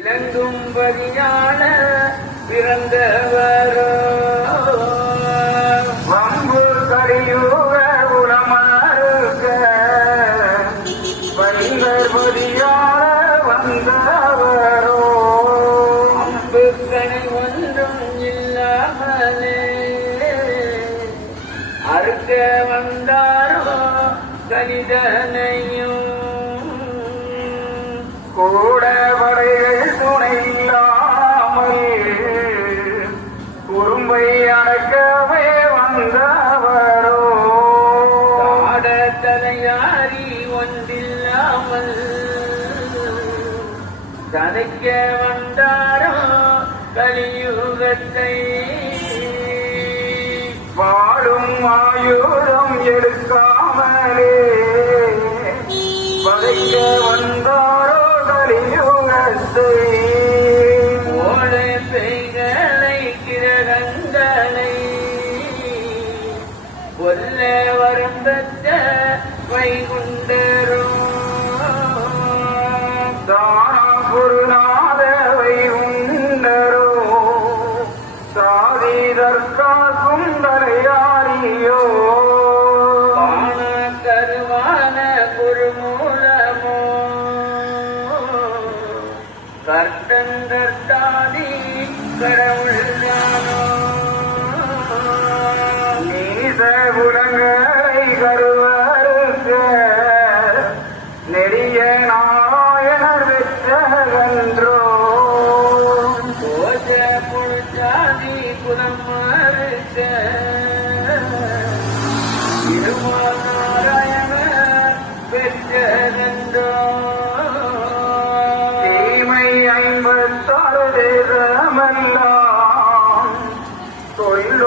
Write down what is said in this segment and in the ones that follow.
இளங்கும்பதியான பிறந்தவரோ. வம்பு கரியுக உளமாறுக. வைகர்பதியார வந்தவரோ. அம்பு அம்புக்கணை ஒன்றும் இல்லாமலே. அறுக்க வந்தாரோ கனிதனையும் கூட வர குறும்பை அடக்கவே வந்தவரோ. ஆட தலையாரி ஒன்றில்லாமல் கதைக்க வந்தாரோ கலியுகத்தை. வாழும் ஆயுதம் எடுக்காமலே. வதைக்க வரம்பத்த வைகுண்டரும் தானா குருநாதவை உண்டரோ? சாதிதற்காக்கும் தலையாரியோ கருவான குருமூலமோ? கர்த்தந்தர்த்தாதி கடவுள்தானோ நீச உலக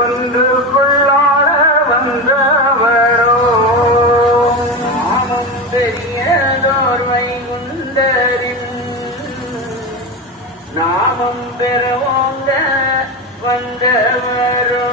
சொல்லொன்றுக்குள்ளாட வந்தவரோ பெரியதோர் வைகுண்டரின் நாமம் பெறவோங்க வந்தவரோ.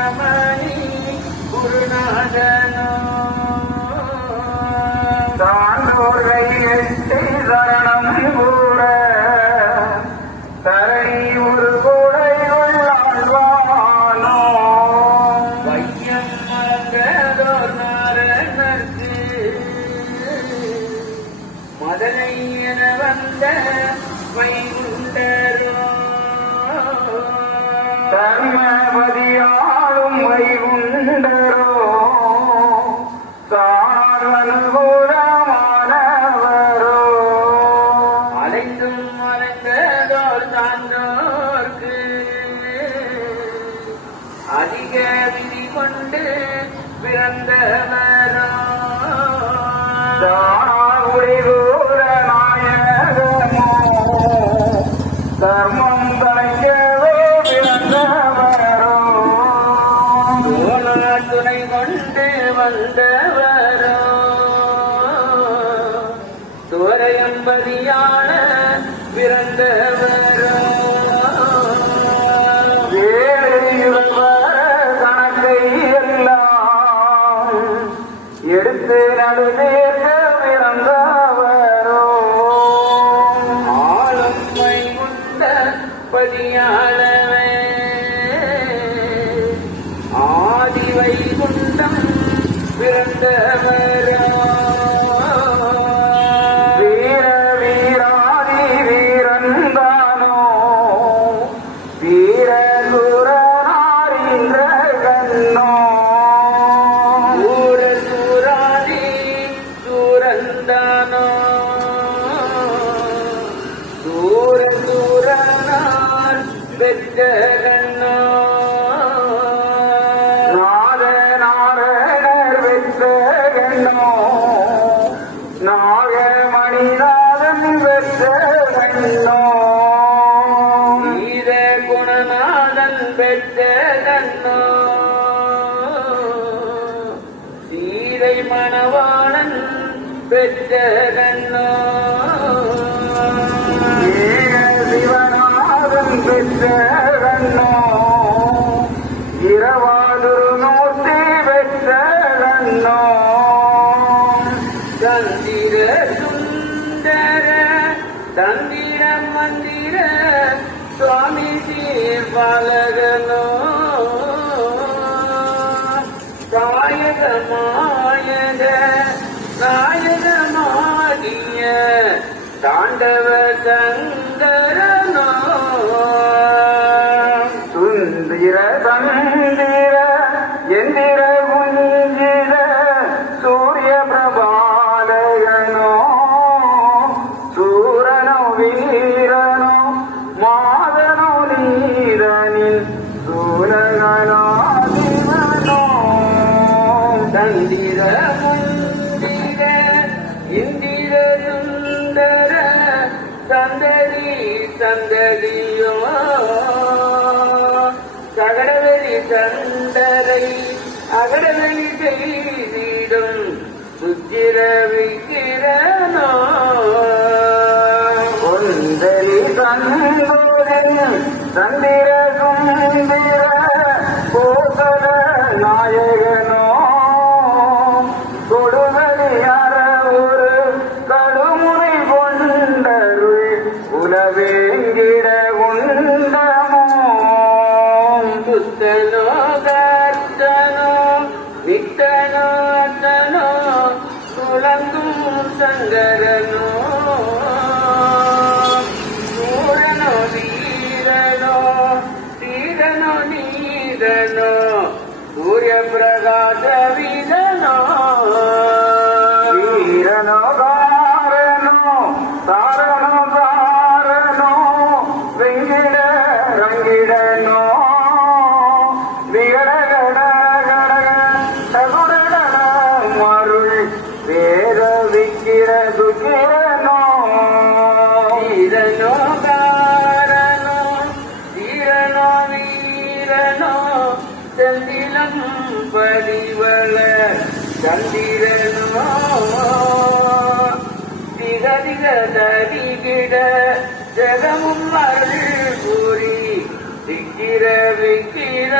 சிவமணி குருநாதனோ. சான்றோர்கை எட்டி சரணம் கூற. தரணி ஒரு கூடை உள்ளாழ்வானோ வையம் மறந்ததோர் மதனை என வந்த வைகுண்டரோ வைகுண்டரோ தானார் அனுகூலமானவரோ அலைந்தும் மறைந்ததோர் சான்றோர்க்கு அதிக விதி கொண்டு பிறந்தவரோ. தானாகுடி துவரையம்பதியான பிறந்தவரோ. கணக்கை எல்லாம் எடுத்து நடுநேர்க்க பிறந்தவரோ. ஆளும் வைகுண்ட பதியாளவே ஆதி வைகுண்டம் பிறந்தவரோ. மணவாளன் பெற்ற கண்ணோ. சிவநாதன் பெற்ற கண்ணோ. இரவாதொரு நூற்றி பெற்ற கண்ணோ. தந்தி தாண்டவ சங்கர சகடவெளி சங்கதியோ சகடவெளி சந்தரை அகடவெளி செய்திடும் சுத்திர விக்கிரனோ ஒன்றரை சந்தோ புத்தனோ கர்த்தனோ வித்தனோ அத்தனோ துளங்கும் சங்கரனோ சூரனோ வீரனோ வீரனோ நீரனோ சூரிய பிரகாச உலகமும் அருள் கூறி திக்கிர விக்கிற